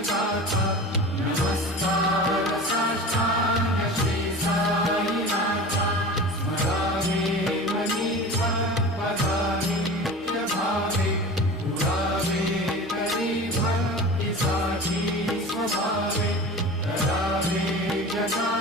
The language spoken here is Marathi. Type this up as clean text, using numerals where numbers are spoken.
जगाचा नमस्कार साष्टांग श्री साईनाथा स्मरावे मनी पदानि नित्य भावे पुरावे करी भक्तीसाठी स्वभावे करावे जगा